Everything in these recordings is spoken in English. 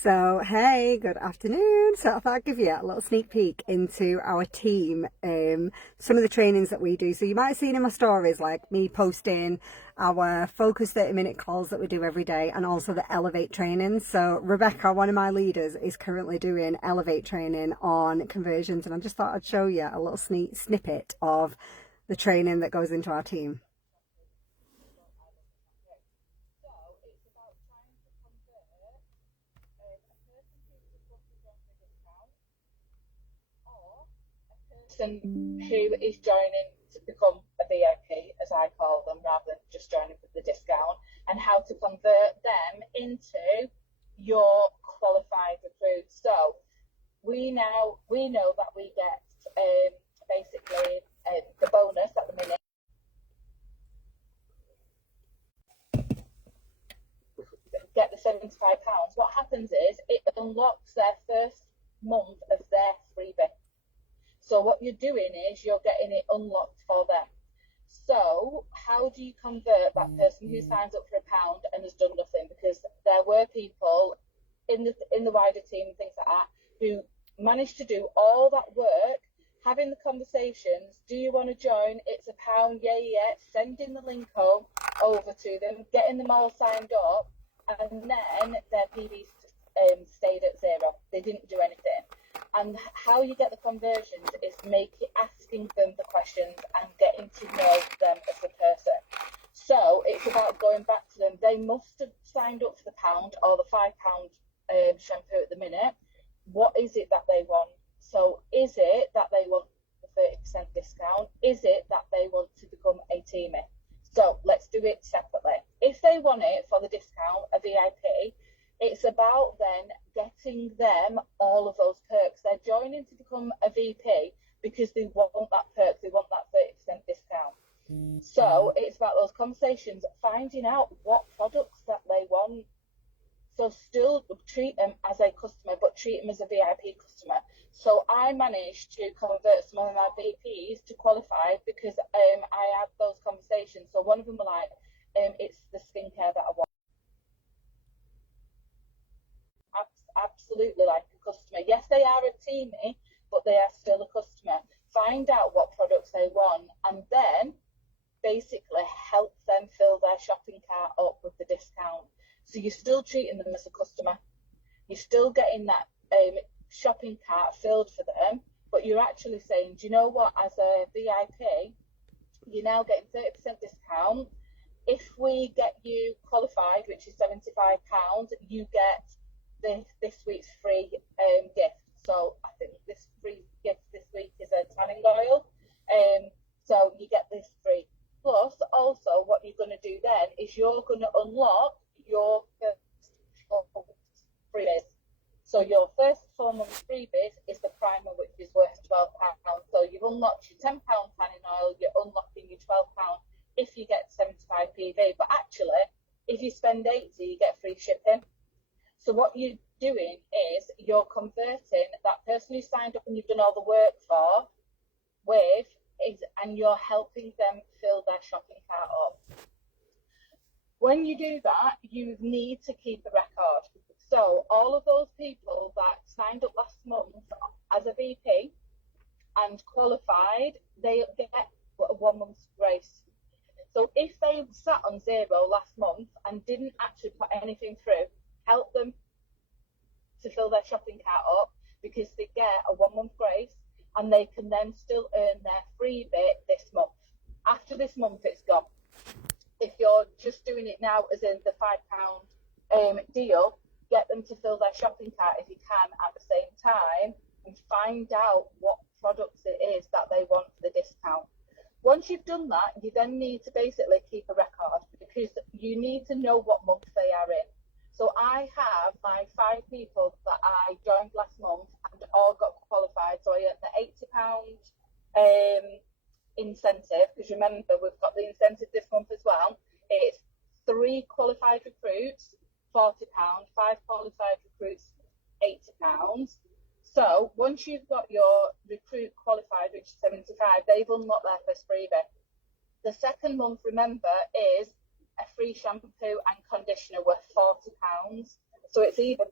So, hey, good afternoon. So, I thought I'd give you a little sneak peek into our team, some of the trainings that we do. So, you might have seen in my stories, like me posting our focus 30-minute calls that we do every day and also the Elevate training. So, Rebecca, one of my leaders, is currently doing Elevate training on conversions. And I just thought I'd show you a little snippet of the training that goes into our team. Person who is joining to become a VIP, as I call them, rather than just joining for the discount, and how to convert them into your qualified recruits. So we know that we get basically the bonus at the minute. Get the £75. What happens is it unlocks their first month of their freebie. So what you're doing is you're getting it unlocked for them. So how do you convert that person who signs up for £1 and has done nothing? Because there were people in the wider team and things like that who managed to do all that work, having the conversations. Do you want to join? It's £1. Yeah, yeah. Sending the link home over to them, getting them all signed up, and then their PVs stayed at zero. They didn't do anything. And how you get the conversions is asking them the questions and getting to know them as a person. So it's about going back to them. They must have signed up for the pound or the £5 shampoo at the minute. What is it that they want? So is it that they want the 30% discount? Is it that they want to become a teamie? So let's do it separately. If they want it for the discount, a VIP, it's about then getting them all of those perks. They're joining to become a VP because they want that perk, they want that 30% discount. So it's about those conversations, finding out what products that they want. So still treat them as a customer, but treat them as a VIP customer. So I managed to convert some of my VPs to qualify because I had those conversations. So one of them were like, it's the skincare that I want. Absolutely like a customer. Yes, they are a teamie, but they are still a customer. Find out what products they want and then basically help them fill their shopping cart up with the discount. So you're still treating them as a customer. You're still getting that shopping cart filled for them, but you're actually saying, do you know what, as a VIP, you're now getting 30% discount. If we get you qualified, which is £75, you get this week's free gift. So I think this free gift this week is a tanning oil. So you get this free. Plus, also, what you're going to do then is you're going to unlock your first 4 months freebies. So your first 4 months freebies is the primer, which is worth £12. So you've unlocked your £10 tanning oil, you're unlocking your £12 if you get 75 PV. But actually, if you spend 80, you get free shipping. So what you're doing is you're converting that person who signed up and you've done all the work for and you're helping them fill their shopping cart up. When you do that, you need to keep a record. So all of those people that signed up last month as a VP and qualified, they get 1 month's grace. So if they sat on zero last month and didn't actually put anything through, help them to fill their shopping cart up because they get a 1 month grace and they can then still earn their freebie this month. After this month, it's gone. If you're just doing it now as in the £5 deal, get them to fill their shopping cart if you can at the same time and find out what products it is that they want for the discount. Once you've done that, you then need to basically keep a record because you need to know what month they are in. So I have my 5 people that I joined last month and all got qualified. So I earned the £80 incentive, because remember we've got the incentive this month as well. It's 3 qualified recruits, £40, 5 qualified recruits, £80. So once you've got your recruit qualified, which is 75, they've unlocked their first freebie. The second month, remember, is a free shampoo and conditioner worth £40. So it's either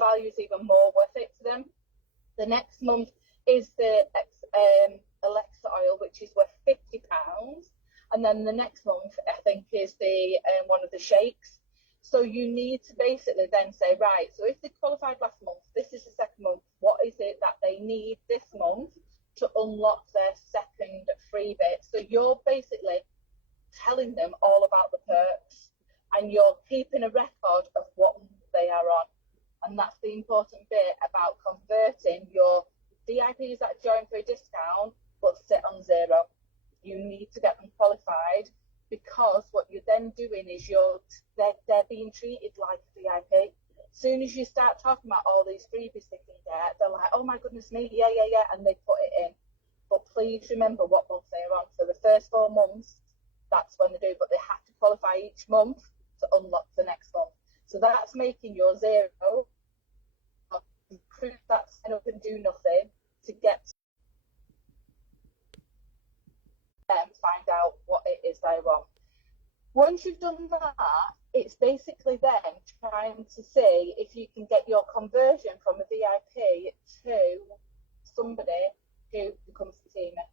value is even more worth it to them. The next month is the Alexa oil, which is worth £50. And then the next month, I think, is the one of the shakes. So you need to basically then say, right, so if they qualified last month, this is the second month, what is it that they need this month to unlock their second freebie? So you're basically telling them all about the perks, and you're keeping a record of what they are on. And that's the important bit about converting your VIPs that join for a discount but sit on zero. You need to get them qualified, because what you're then doing is they're being treated like a VIP. As soon as you start talking about all these freebies they can get, they're like, oh my goodness me, yeah, and they put it in. But please remember what month they're on. So the first 4 months, that's when they do, but they have to qualify each month to unlock the next month. So that's making your zero proof that sign up and do nothing to get them find out what it is they want. Once you've done that, it's basically then trying to see if you can get your conversion from a VIP to somebody who becomes a teamer.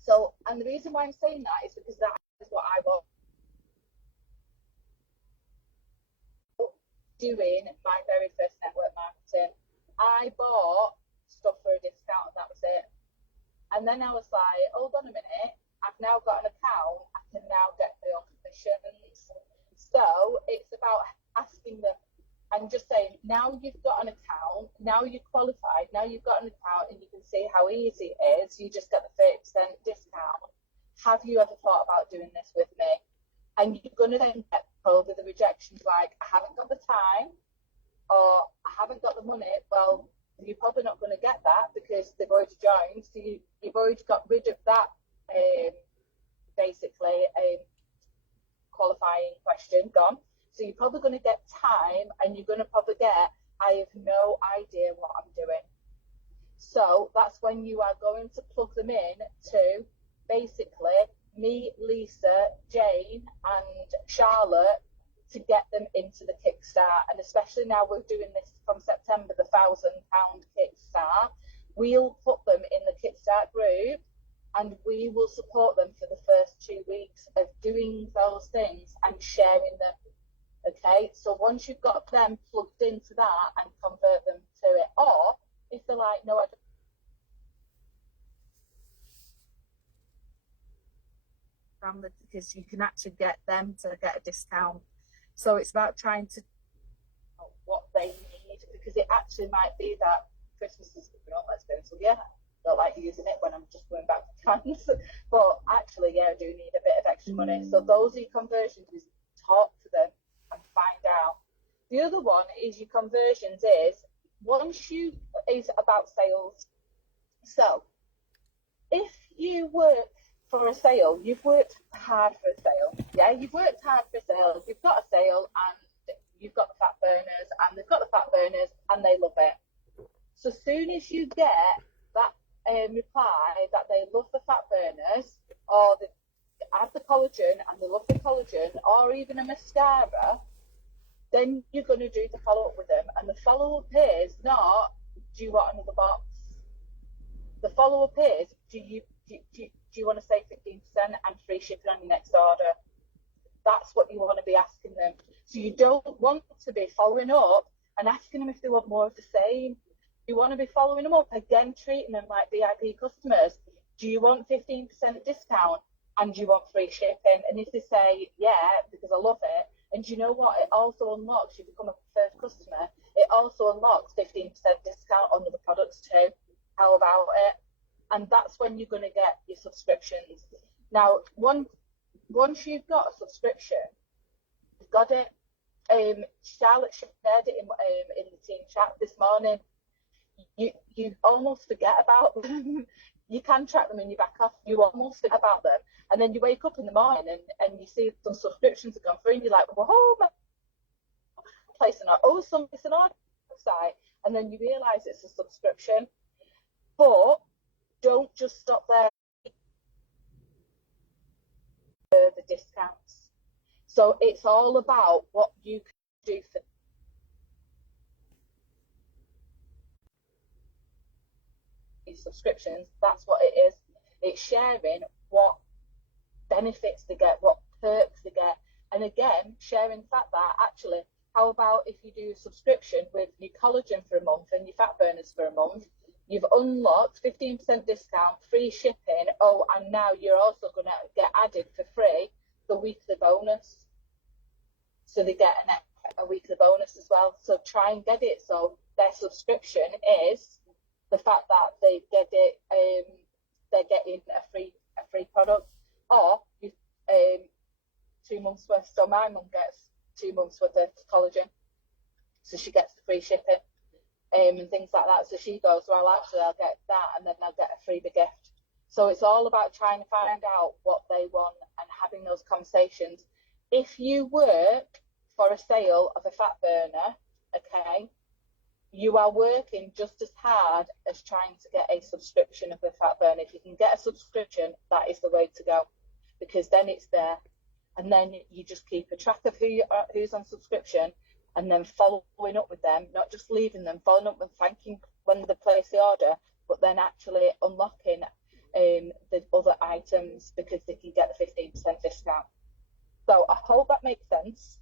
So, and the reason why I'm saying that is because that is what I want doing my very first network marketing. I bought stuff for a discount and that was it. And then I was like, hold on a minute, I've now got an account, I can now get my own commissions. So it's about asking them and just saying, now you've got an account, now you're qualified, now you've got an account and you can see how easy it is, you just get the 30% discount. Have you ever thought about doing this with me? And you're going to then get probably the rejections like, I haven't got the time, or I haven't got the money. Well, you're probably not going to get that because they've already joined. So you've already got rid of that basically qualifying question gone. So you're probably going to get time, and you're going to probably get, I have no idea what I'm doing. So that's when you are going to plug them in to basically me, Lisa, Jane and Charlotte to get them into the Kickstart. And especially now we're doing this from September, the £1,000 Kickstart, we'll put them in the Kickstart group and we will support them for the first 2 weeks of doing those things and sharing them. Okay, so once you've got them plugged into that and convert them to it, or if they're like, no, I don't, because you can actually get them to get a discount. So it's about trying to know what they need, because it actually might be that Christmas is coming up, let's go, so yeah, I don't like using it when I'm just going back to France, but actually, yeah, I do need a bit of extra money. So those are your conversions, is talk to them and find out. The other one is your conversions is about sales. So if you work for a sale, you've worked hard for a sale. Yeah, you've worked hard for a sale. You've got a sale and you've got the fat burners, and they've got the fat burners and they love it. So as soon as you get that reply that they love the fat burners, or they add the collagen and they love the collagen, or even a mascara, then you're going to do the follow-up with them. And the follow-up is not, do you want another box? The follow-up is, do you want to save 15% and free shipping on your next order? That's what you want to be asking them. So you don't want to be following up and asking them if they want more of the same. You want to be following them up, again, treating them like VIP customers. Do you want 15% discount and do you want free shipping? And if they say, yeah, because I love it, and do you know what? It also unlocks, you become a preferred customer, it also unlocks 15% discount on other products too. How about it? And that's when you're going to get your subscriptions. Now, once you've got a subscription, you've got it. Charlotte shared it in the team chat this morning. You almost forget about them. You can track them in your back off. You almost forget about them. And then you wake up in the morning and you see some subscriptions have gone through and you're like, whoa, placing an order website. And then you realise it's a subscription. But don't just stop there. The discounts. So it's all about what you can do for subscriptions, that's what it is. It's sharing what benefits they get, what perks they get, and again, sharing the fact that actually, how about if you do a subscription with your collagen for a month and your fat burners for a month, you've unlocked 15% discount, free shipping, oh, and now you're also going to get added for free the weekly bonus. So they get a weekly bonus as well. So try and get it. So their subscription is the fact that they get it, they're getting a free product, or you 2 months worth. So my mum gets 2 months worth of collagen, so she gets the free shipping, and things like that. So she goes, well, actually, I'll get that, and then I'll get a freebie gift. So it's all about trying to find out what they want and having those conversations. If you work for a sale of a fat burner, okay, you are working just as hard as trying to get a subscription of the fat burner. If you can get a subscription, that is the way to go, because then it's there, and then you just keep a track of who's on subscription, and then following up with them, not just leaving them, following up with thanking when they place the order, but then actually unlocking the other items because they can get the 15% discount. So I hope that makes sense.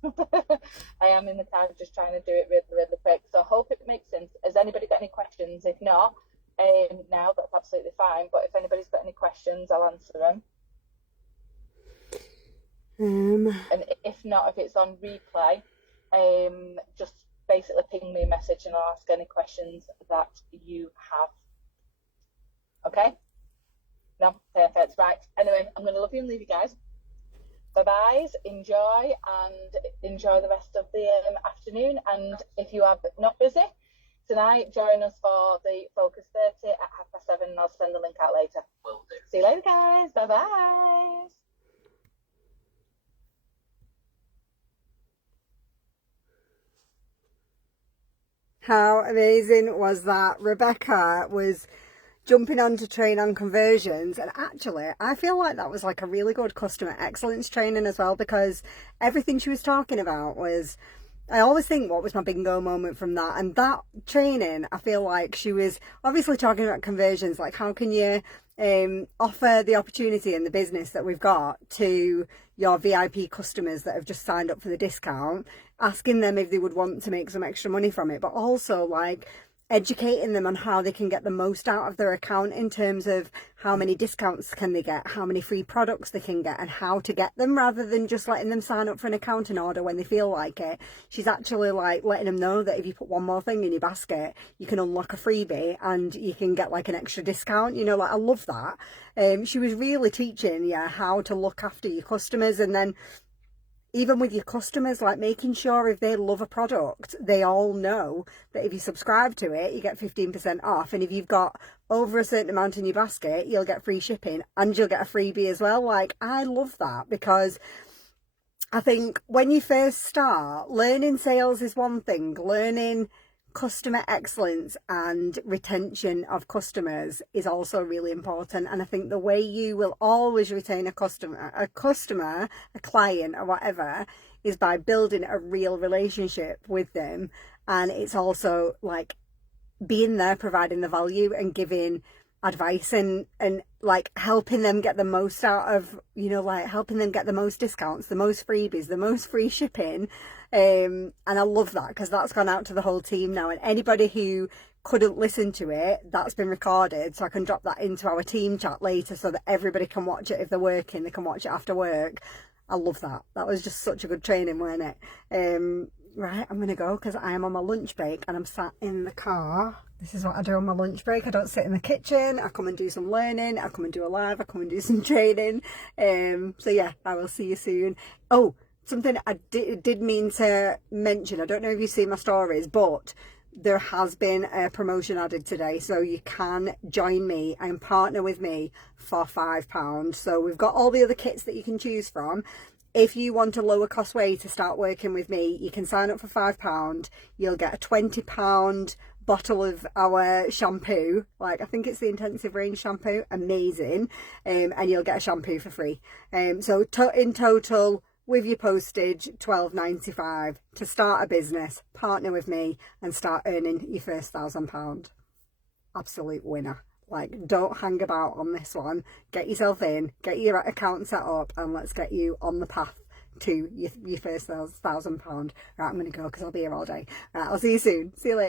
I am in the car just trying to do it really, really quick. So I hope it makes sense. Has anybody got any questions? If not, now that's absolutely fine. But if anybody's got any questions, I'll answer them. And if not, if it's on replay, just basically ping me a message and I'll ask any questions that you have. Okay? No? Perfect. Right. Anyway, I'm going to love you and leave you guys. Bye-byes, enjoy the rest of the afternoon, and if you are not busy tonight, join us for the Focus 30 at 7:30, and I'll send the link out later. Will do. See you later, guys. Bye-bye. How amazing was that? Rebecca was jumping on to train on conversions, and actually I feel like that was like a really good customer excellence training as well, because everything she was talking about was, I always think, what was my bingo moment from that? And that training, I feel like she was obviously talking about conversions, like how can you offer the opportunity in the business that we've got to your VIP customers that have just signed up for the discount, asking them if they would want to make some extra money from it, but also like educating them on how they can get the most out of their account in terms of how many discounts can they get, how many free products they can get, and how to get them, rather than just letting them sign up for an account and order when they feel like it. She's actually like letting them know that if you put one more thing in your basket, you can unlock a freebie and you can get like an extra discount. You know, like I love that. She was really teaching how to look after your customers, and then even with your customers, like making sure if they love a product, they all know that if you subscribe to it, you get 15% off. And if you've got over a certain amount in your basket, you'll get free shipping and you'll get a freebie as well. Like, I love that, because I think when you first start, learning sales is one thing, learning customer excellence and retention of customers is also really important. And I think the way you will always retain a customer, a client or whatever, is by building a real relationship with them. And it's also like being there, providing the value and giving advice and like helping them get the most out of, you know, like helping them get the most discounts, the most freebies, the most free shipping. And I love that, because that's gone out to the whole team now, and anybody who couldn't listen to it, that's been recorded, so I can drop that into our team chat later so that everybody can watch it. If they're working, they can watch it after work. I love that. That was just such a good training, wasn't it? Right, I'm gonna go because I am on my lunch break and I'm sat in the car. This is what I do on my lunch break. I don't sit in the kitchen. I come and do some learning. I come and do a live. I come and do some training. So yeah, I will see you soon. Oh, something I did mean to mention. I don't know if you see my stories, but there has been a promotion added today, so you can join me and partner with me for £5. So we've got all the other kits that you can choose from. If you want a lower cost way to start working with me, you can sign up for £5. You'll get a £20 bottle of our shampoo, like I think it's the intensive range shampoo, amazing, and you'll get a shampoo for free. So in total, with your postage, £12.95 to start a business, partner with me and start earning your first £1,000. Absolute winner. Like, don't hang about on this one. Get yourself in, get your account set up, and let's get you on the path to your first £1,000. Right, I'm going to go because I'll be here all day. Right, I'll see you soon. See you later.